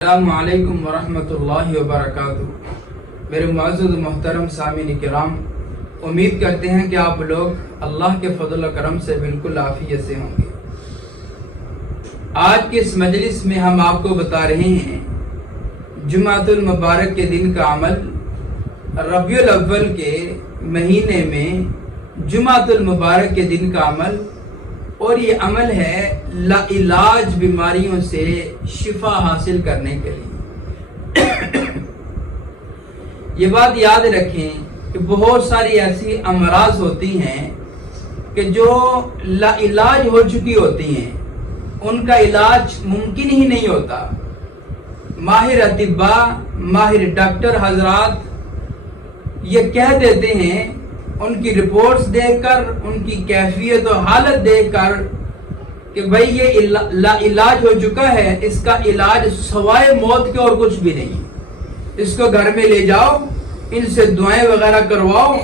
السلام علیکم ورحمۃ اللہ وبرکاتہ۔ میرے معزز محترم سامعین کرام، امید کرتے ہیں کہ آپ لوگ اللہ کے فضل و کرم سے بالکل عافیت سے ہوں گے۔ آج کے اس مجلس میں ہم آپ کو بتا رہے ہیں جمعۃ المبارک کے دن کا عمل۔ ربیع الاول کے مہینے میں جمعۃ المبارک کے دن کا عمل، اور یہ عمل ہے لا علاج بیماریوں سے شفا حاصل کرنے کے لیے۔ یہ بات یاد رکھیں کہ بہت ساری ایسی امراض ہوتی ہیں کہ جو لا علاج ہو چکی ہوتی ہیں، ان کا علاج ممکن ہی نہیں ہوتا۔ ماہر اطباء، ماہر ڈاکٹر حضرات یہ کہہ دیتے ہیں، ان کی رپورٹس دیکھ کر، ان کی کیفیت و حالت دیکھ کر کہ بھئی یہ لا علاج ہو چکا ہے، اس کا علاج سوائے موت کے اور کچھ بھی نہیں۔ اس کو گھر میں لے جاؤ، ان سے دعائیں وغیرہ کرواؤ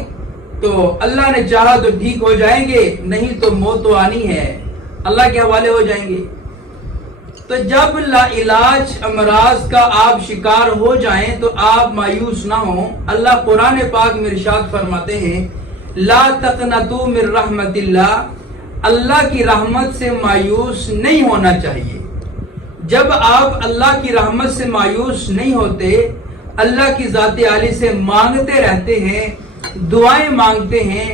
تو اللہ نے چاہا تو ٹھیک ہو جائیں گے، نہیں تو موت تو آنی ہے، اللہ کے حوالے ہو جائیں گے۔ تو جب لا علاج امراض کا آپ شکار ہو جائیں تو آپ مایوس نہ ہوں۔ اللہ قرآن پاک میں ارشاد فرماتے ہیں، لا تقنطوا من رحمت اللہ کی رحمت سے مایوس نہیں ہونا چاہیے۔ جب آپ اللہ کی رحمت سے مایوس نہیں ہوتے، اللہ کی ذات عالی سے مانگتے رہتے ہیں، دعائیں مانگتے ہیں،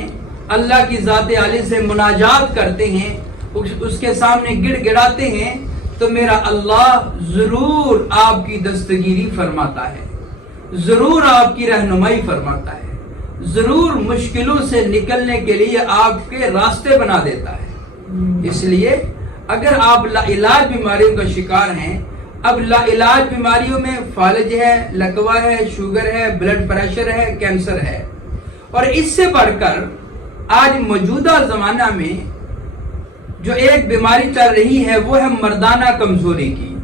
اللہ کی ذات عالی سے مناجات کرتے ہیں، اس کے سامنے گڑ گڑاتے ہیں، تو میرا اللہ ضرور آپ کی دستگیری فرماتا ہے، ضرور آپ کی رہنمائی فرماتا ہے، ضرور مشکلوں سے نکلنے کے لیے آپ کے راستے بنا دیتا ہے۔ اس لیے اگر آپ لا علاج بیماریوں کا شکار ہیں، اب لا علاج بیماریوں میں فالج ہے، لکوہ ہے، شوگر ہے، بلڈ پریشر ہے، کینسر ہے، اور اس سے بڑھ کر آج موجودہ زمانہ میں جو ایک بیماری چل رہی ہے وہ ہے مردانہ کمزوری کی۔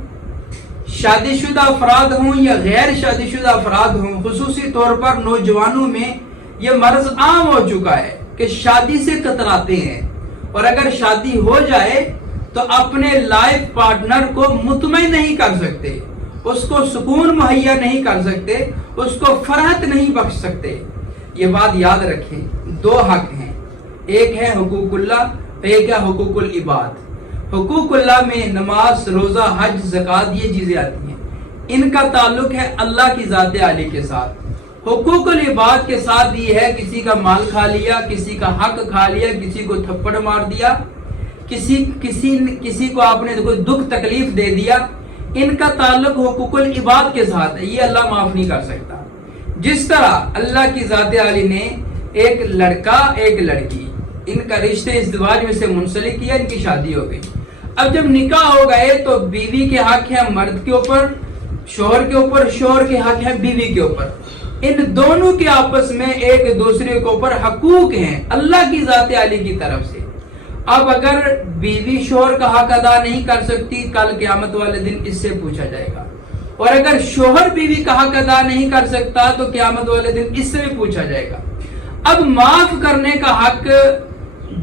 شادی شدہ افراد ہوں یا غیر شادی شدہ افراد ہوں، خصوصی طور پر نوجوانوں میں یہ مرض عام ہو چکا ہے کہ شادی سے کتراتے ہیں، اور اگر شادی ہو جائے تو اپنے لائف پارٹنر کو مطمئن نہیں کر سکتے، اس کو سکون مہیا نہیں کر سکتے، اس کو فرحت نہیں بخش سکتے۔ یہ بات یاد رکھیں، دو حق ہیں، ایک ہے حقوق اللہ، ایک ہے حقوق العباد۔ حقوق اللہ میں نماز، روزہ، حج، زکوٰۃ یہ چیزیں آتی ہیں، ان کا تعلق ہے اللہ کی ذات عالی کے ساتھ۔ حقوق العباد کے ساتھ یہ ہے کسی کا مال کھا لیا، کسی کا حق کھا لیا، کسی کو تھپڑ مار دیا، کسی کو آپ نے کوئی دکھ تکلیف دے دیا، ان کا تعلق حقوق العباد کے ساتھ ہے، یہ اللہ معاف نہیں کر سکتا۔ جس طرح اللہ کی ذات عالی نے ایک لڑکا ایک لڑکی، ان کا رشتے ازدواج میں سے منسلک کیا، ان کی شادی ہو گئی۔ اب جب نکاح ہو گئے تو بیوی کے حق ہے مرد کے اوپر، شوہر کے اوپر، شوہر کے حق ہے بیوی کے اوپر۔ ان دونوں کے آپس میں ایک دوسرے کے اوپر حقوق ہیں اللہ کی ذات عالی کی طرف سے۔ اب اگر بیوی شوہر کا حق ادا نہیں کر سکتی، کل قیامت والے دن اس سے پوچھا جائے گا، اور اگر شوہر بیوی کا حق ادا نہیں کر سکتا تو قیامت والے دن اس سے بھی پوچھا جائے گا۔ اب معاف کرنے کا حق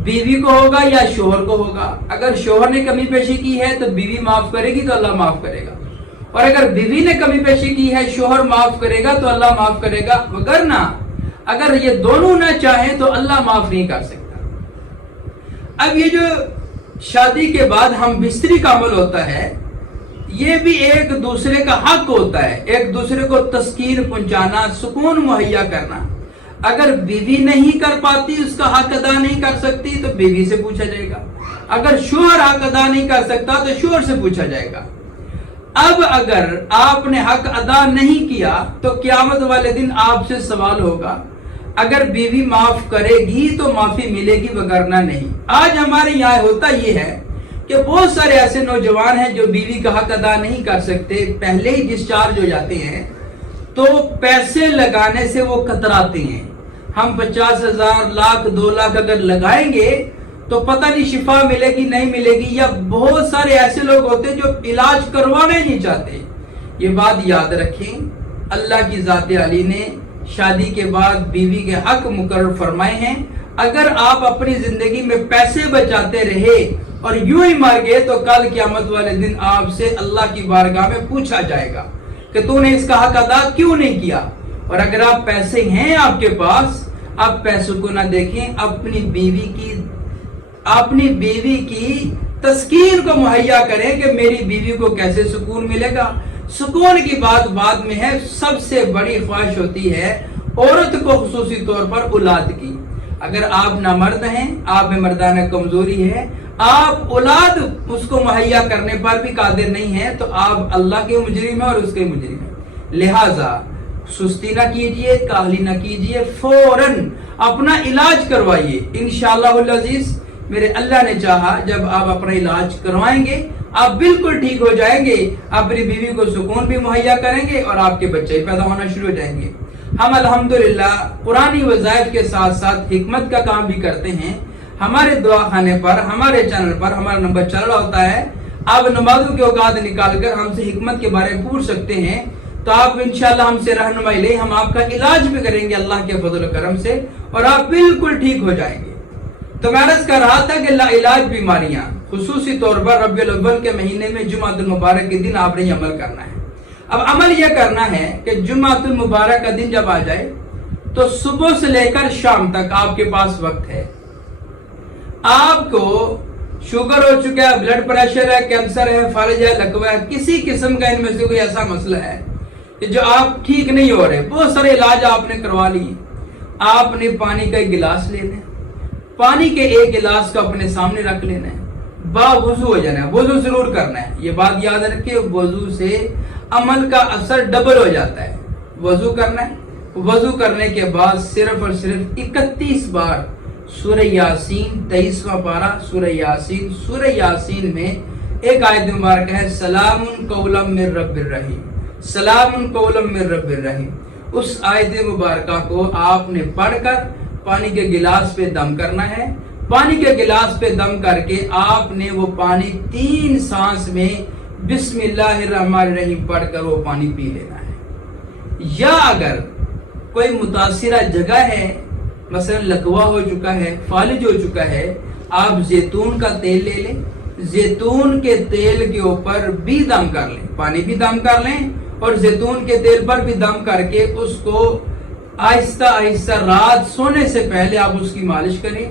بیوی کو ہوگا یا شوہر کو ہوگا؟ اگر شوہر نے کمی پیشی کی ہے تو بیوی معاف کرے گی تو اللہ معاف کرے گا، اور اگر بیوی نے کمی پیشی کی ہے شوہر معاف کرے گا تو اللہ معاف کرے گا، وگرنہ اگر یہ دونوں نہ چاہیں تو اللہ معاف نہیں کر سکتا۔ اب یہ جو شادی کے بعد ہم بستری کا عمل ہوتا ہے، یہ بھی ایک دوسرے کا حق ہوتا ہے، ایک دوسرے کو تسکین پہنچانا، سکون مہیا کرنا۔ اگر بیوی نہیں کر پاتی، اس کا حق ادا نہیں کر سکتی تو بیوی سے پوچھا جائے گا، اگر شوہر حق ادا نہیں کر سکتا تو شوہر سے پوچھا جائے گا۔ اب اگر آپ نے حق ادا نہیں کیا تو قیامت والے دن آپ سے سوال ہوگا۔ اگر بیوی معاف کرے گی تو معافی ملے گی، وگرنہ نہیں۔ آج ہمارے یہاں ہوتا یہ ہے کہ بہت سارے ایسے نوجوان ہیں جو بیوی کا حق ادا نہیں کر سکتے، پہلے ہی ڈسچارج ہو جاتے ہیں تو پیسے لگانے سے وہ کتراتے ہیں۔ ہم 50,000، لاکھ، 2 لاکھ اگر لگائیں گے تو پتہ نہیں شفا ملے گی نہیں ملے گی، یا بہت سارے ایسے لوگ ہوتے ہیں جو علاج کروانا ہی نہیں چاہتے۔ یہ بات یاد رکھیں، اللہ کی ذات عالی نے شادی کے بعد بیوی کے حق مقرر فرمائے ہیں۔ اگر آپ اپنی زندگی میں پیسے بچاتے رہے اور یوں ہی مر گئے تو کل قیامت والے دن آپ سے اللہ کی بارگاہ میں پوچھا جائے گا کہ تو نے اس کا حق ادا کیوں نہیں کیا. اور اگر آپ پیسے ہیں آپ کے پاس، آپ پیسوں کو نہ دیکھیں، اپنی بیوی کی تسکین کو مہیا کریں کہ میری بیوی کو کیسے سکون ملے گا. سکون کی بات بعد میں ہے، سب سے بڑی خواہش ہوتی ہے عورت کو خصوصی طور پر اولاد کی. اگر آپ نامرد ہیں، آپ میں مردانہ کمزوری ہے، آپ اولاد اس کو مہیا کرنے پر بھی قادر نہیں ہیں، تو آپ اللہ کے مجرم ہیں اور اس کے مجرم ہیں. لہٰذا سستی نہ کیجئے، کاہلی نہ کیجئے، فوراً اپنا علاج کروائیے. انشاءاللہ العزیز میرے اللہ نے چاہا جب آپ اپنا علاج کروائیں گے آپ بالکل ٹھیک ہو جائیں گے، اپنی بیوی کو سکون بھی مہیا کریں گے اور آپ کے بچے پیدا ہونا شروع ہو جائیں گے. ہم الحمدللہ قرآنی وظائف کے ساتھ ساتھ حکمت کا کام بھی کرتے ہیں. ہمارے دعا خانے پر، ہمارے چینل پر ہمارا نمبر چل رہا ہوتا ہے. آپ نمازوں کے اوقات نکال کر ہم سے حکمت کے بارے میں پوچھ سکتے ہیں، تو آپ انشاءاللہ ہم سے رہنمائی لیں، ہم آپ کا علاج بھی کریں گے اللہ کے فضل و کرم سے، اور آپ بالکل ٹھیک ہو جائیں گے. تو میں عرض کر رہا تھا کہ علاج بیماریاں خصوصی طور پر ربیع الاول کے مہینے میں جمعۃ المبارک کے دن آپ نے عمل کرنا ہے. اب عمل یہ کرنا ہے کہ جمعۃ المبارک کا دن جب آ جائے تو صبح سے لے کر شام تک آپ کے پاس وقت ہے. آپ کو شوگر ہو چکا ہے، بلڈ پریشر ہے، کینسر ہے، فالج ہے، لکوہ ہے، کسی قسم کا ان میں سے کوئی ایسا مسئلہ ہے کہ جو آپ ٹھیک نہیں ہو رہے، بہت سارے علاج آپ نے کروا لیے. آپ نے پانی کا ایک گلاس لینا ہے، پانی کے ایک گلاس کو اپنے سامنے رکھ لینا ہے، با وضو ہو جانا ہے. وضو ضرور کرنا ہے، یہ بات یاد رکھیں، وضو سے عمل کا اثر ڈبل ہو جاتا ہے. وضو کرنا ہے، وضو کرنے کے بعد صرف اور صرف 31 بار سورہ یاسین، 23واں پارہ سورہ یاسین میں ایک آیت مبارک ہے، سلام قولا من رب الرحیم، سلام قولا من رب الرحیم. اس آیت مبارکہ کو آپ نے پڑھ کر پانی کے گلاس پہ دم کرنا ہے. پانی کے گلاس پہ دم کر کے آپ نے وہ پانی 3 سانس میں بسم اللہ الرحمن الرحیم پڑھ کر وہ پانی پی لینا ہے. یا اگر کوئی متاثرہ جگہ ہے، مثلا لکوہ ہو چکا ہے، فالج ہو چکا ہے، آپ زیتون کا تیل لے لیں، زیتون کے تیل کے اوپر بھی دم کر لیں، پانی بھی دم کر لیں اور زیتون کے تیل پر بھی دم کر کے اس کو آہستہ آہستہ رات سونے سے پہلے آپ اس کی مالش کریں،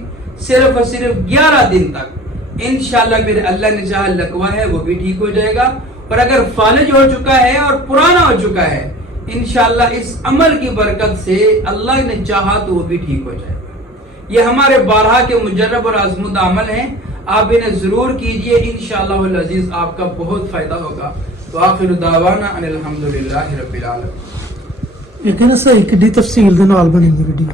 صرف اور صرف 11 دن تک. انشاءاللہ میرے اللہ نے چاہا لکوہ ہے وہ بھی ٹھیک ہو جائے گا، اور اگر فالج ہو چکا ہے اور پرانا ہو چکا ہے، انشاءاللہ اس عمل کی برکت سے اللہ نے چاہا تو وہ بھی ٹھیک ہو جائے گا. یہ ہمارے بارہا کے مجرب اور آزمودہ عمل ہیں، آپ انہیں ضرور کیجئے، انشاءاللہ العزیز آپ کا بہت فائدہ ہوگا. وآخر دعوانا ان الحمدللہ رب العالمین. یہ کہنا صحیح کڈی تفصیل دے نال بنی ویڈیو.